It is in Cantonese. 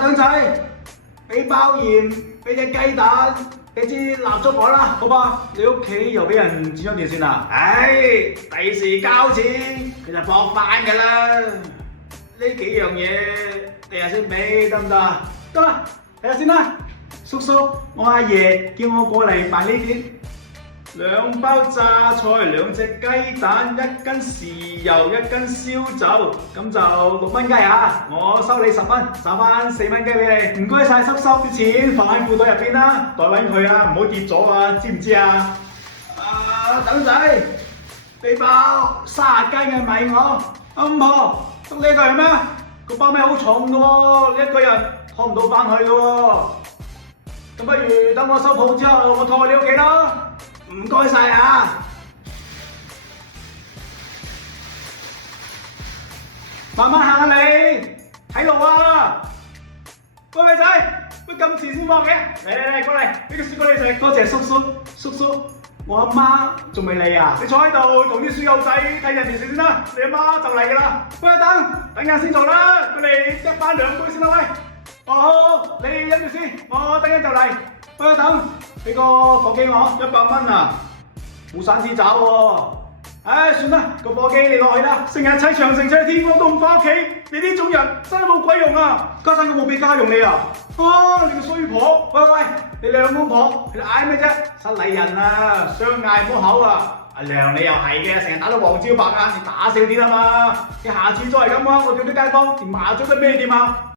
等仔，俾包鹽，俾隻雞蛋，俾支蠟燭我啦，好吧？你屋企又俾人剪咗電線啦？唉，第時交錢佢就駁返㗎啦。呢幾樣嘢第日先俾得唔得啊？得啦，睇下先啦。叔叔，我阿爺叫我過嚟辦呢啲。2包榨菜，2隻雞蛋，1斤豉油，1斤燒酒，咁就6蚊雞啊！我收你10蚊，找翻4蚊雞俾你。唔該晒叔叔，啲錢放喺褲袋入邊啦，袋穩佢啊，唔好跌咗啊，知唔知啊？等仔，俾包30斤嘅米我。五婆，得呢一個人咩？個包米好重㗎喎，你一個人拖唔到翻去㗎喎。咁不如等我收鋪之後，我拖去你屋企啦。唔該晒啊！慢慢行啊你，睇路啊！喂仔，乜咁遲先放嘅？嚟過嚟，俾個雪糕你食。多謝叔叔，叔叔，我阿媽仲未嚟啊！你坐喺度同啲書友仔睇日電視先啦，你阿媽就嚟㗎啦。喂，等陣先做啦，佢哋1班2杯先啦喂。好，你飲住先，我等陣就嚟。喂，等，俾個火機我，100蚊啊！冇散紙找喎，唉，算啦，個火機你落去啦，成日砌長城砌天光都唔翻屋企，你呢種人真係冇鬼用啊！家陣我冇俾家用你啊！你個衰婆！喂，你兩公婆喺度嗌咩啫？失禮人啊，相嗌唔好口啊！阿娘你又係嘅，成日打到黃招白啊，你打少啲啦嘛！你下次再係咁啊，我叫啲街坊連麻雀都孭掂啊！